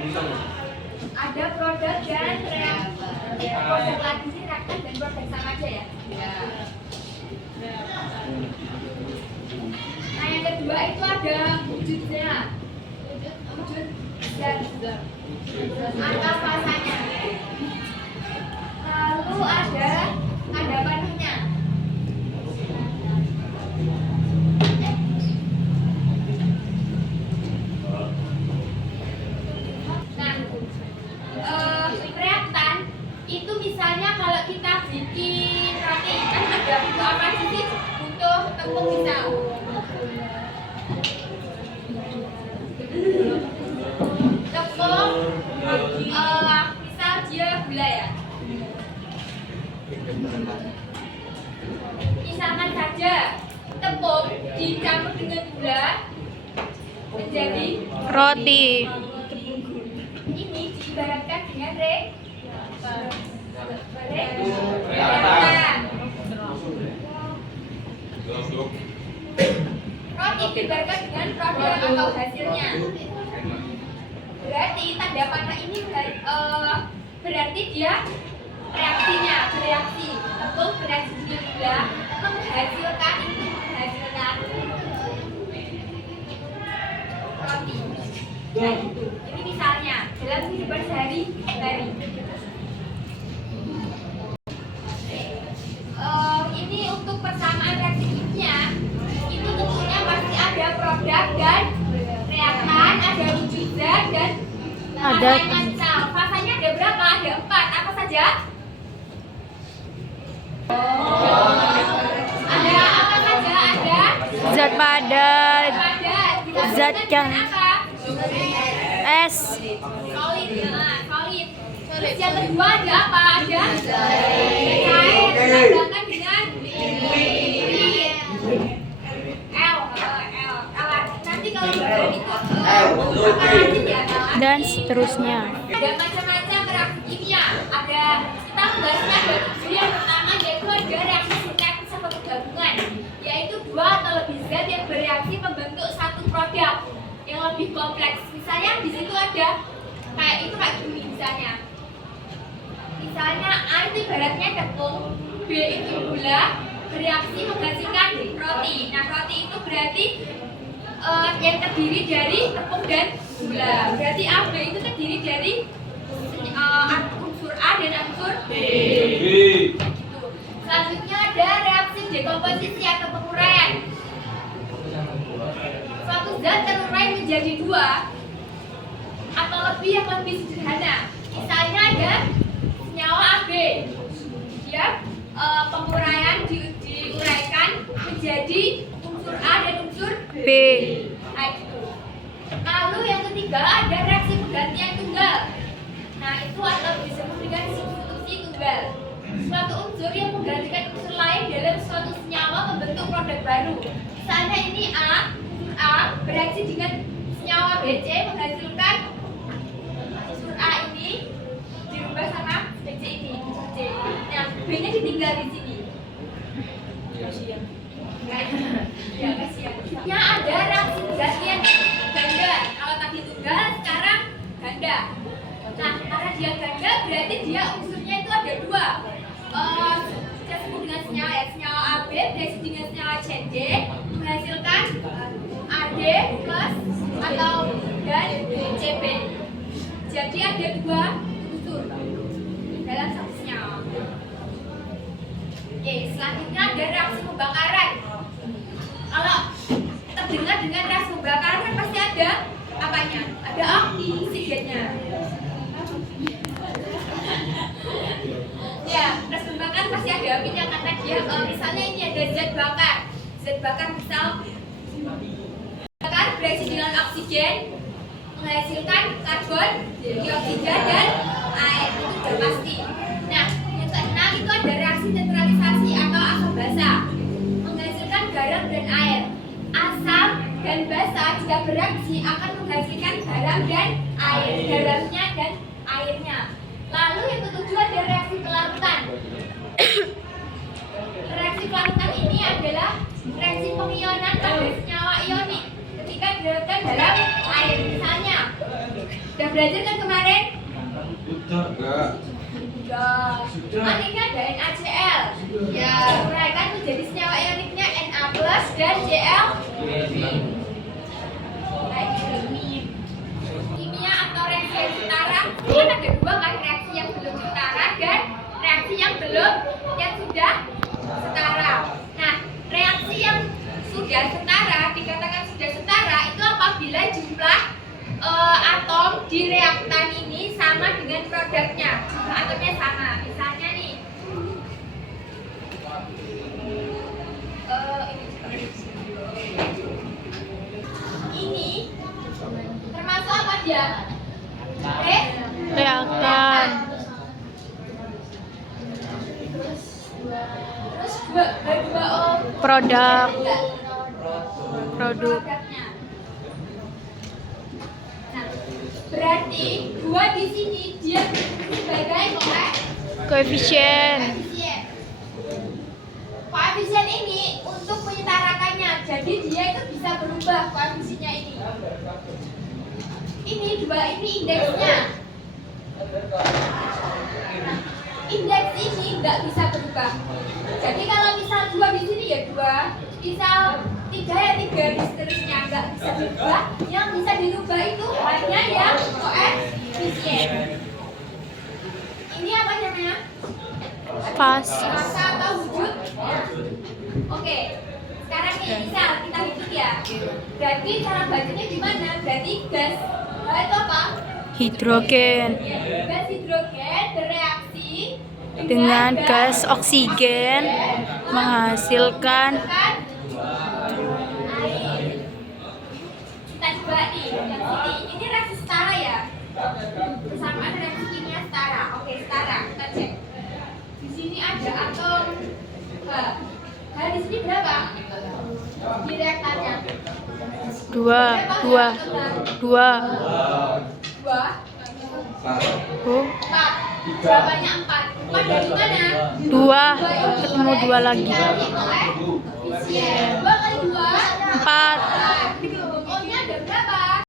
Ada produk dan produk lagi sih reaksi dan produk sama aja ya. Nah yang kedua itu ada wujudnya, wujud dan atau fasanya. Lalu ada tanda panahnya. Reaktan itu misalnya kalau kita bikin roti kan ada butuh apa sih? Butuh tepung misal. Tepung, misal dia gula ya. Misalkan saja tepung dicampur dengan gula menjadi roti. Ini diibaratkan dengan reaktan. Roti diibaratkan dengan produk atau hasilnya. Berarti tanda panah ini berarti dia reaksinya bereaksi. Tepung bereaksi dengan gula menghasilkan roti. Nah itu. Ini misalnya dalam kehidupan sehari-hari. Ini untuk persamaan reaksi kimia itu tentunya pasti ada produk dan reaktan, ada wujud zat dan Ada. Fasanya ada berapa? Ada 4. Apa saja? Ada apa saja? Ada Zat padat, zat yang es, solid ya, solid. Terus yang kedua ada apa? Ada cair ditambahkan dengan L. Nanti kalau badan itu apa lanjut ya? dan seterusnya. Ada macam-macam reaksi kimia. Ada kita membahasnya ada 7. Yang pertama yaitu ada reaksi sintetis atau penggabungan, yaitu 2 atau lebih zat yang bereaksi membentuk satu produk yang lebih kompleks. Misalnya di situ ada kayak itu kayak gini misalnya. Misalnya A itu ibaratnya tepung, B itu gula, bereaksi menghasilkan roti. Nah roti itu berarti yang terdiri dari tepung dan gula. Berarti A, B itu terdiri dari unsur A dan unsur B. Selanjutnya ada reaksi dekomposisi atau penguraian. Suatu zat terurai menjadi 2 atau lebih yang lebih sederhana. Misalnya ada senyawa AB. Dia penguraian diuraikan menjadi unsur A dan unsur B. Nah, itu. Lalu yang ketiga ada reaksi penggantian tunggal. Nah itu atau disebut dengan substitusi tunggal. Suatu unsur yang menggantikan unsur lain dalam suatu senyawa membentuk produk baru. Misalnya ini unsur A bereaksi dengan senyawa BC menghasilkan unsur A ini dirubah sama BC ini. Nah B-nya ditinggal di sini. Ya kasihan. Ya ada reaksi penggantian ganda. Kalau tadi tunggal, sekarang ganda. Nah karena dia ganda berarti dia unsurnya itu ada 2. Kita sebut dengan senyawa AB bereaksi dengan senyawa CD menghasilkan AD plus atau dan CB. Jadi ada 2 unsur dalam satu senyawa. Oke, selanjutnya ada reaksi pembakaran. Kalau terdengar dengan reaksi pembakaran kan pasti ada apanya? Ada oksigennya. Ya, reaksi pembakaran pasti ada apinya karena dia misalnya ini ada zat bakar. Zat bakar misal bakar bereaksi dengan oksigen menghasilkan karbon dioksida dan air, itu sudah pasti. Nah, yang keenam itu ada reaksi neutralisasi atau asam basa menghasilkan garam dan air. Asam dan basa jika bereaksi akan menghasilkan garam dan air, garamnya dan airnya. Lalu yang ketujuh ada reaksi pelarutan. Reaksi pelarutan ini adalah reaksi pengionan pada senyawa ionik ketika dilarutkan dalam air. Misalnya Udah belajar kan kemarin? Enggak. Enggak. Aniknya ada NaCl. Ya, uraikan menjadi senyawa ioniknya Na plus dan Cl. Kimia atau reaksi yang setara, ini kan ada dua kan, reaksi yang belum setara dan reaksi yang sudah setara. Nah, reaksi yang sudah setara dikatakan sudah setara itu apabila jumlah atom di reaktan ini sama dengan produknya. Jumlah atomnya sama. Misalnya nih, ini termasuk apa dia? Reaktan. Terus H2O Produk. enggak? Produk. Produknya. Nah, berarti dua di sini dia sebagai Koefisien. koefisien. Koefisien ini untuk menyetarakannya, jadi dia itu bisa berubah koefisiennya ini. Ini dua ini indeksnya. Nah, indeks ini nggak bisa berubah. Jadi kalau misal dua di sini ya dua, misal tiga ya tiga, dan seterusnya nggak bisa berubah. Yang bisa dirubah itu hanya yang koefisien. Ini apa namanya? Fase. Masa atau wujud? Oke. Sekarang nih misal kita hitung ya. Berarti cara bacanya gimana? Berarti gas itu apa? Hidrogen Gas hidrogen bereaksi dengan gas oksigen menghasilkan air. Kita coba nih yang sini. Ini reaksi setara ya. Persamaan reaksi kimia setara. Oke, setara. Kita cek. Di sini ada atom H. H di sini berapa? Di reaktannya. dua. Dua. Dua. Oh, Empat. Berapanya empat? Empat dari mana? dua. Ketemu dua lagi. Dari koefisien. Dua kali dua. 4.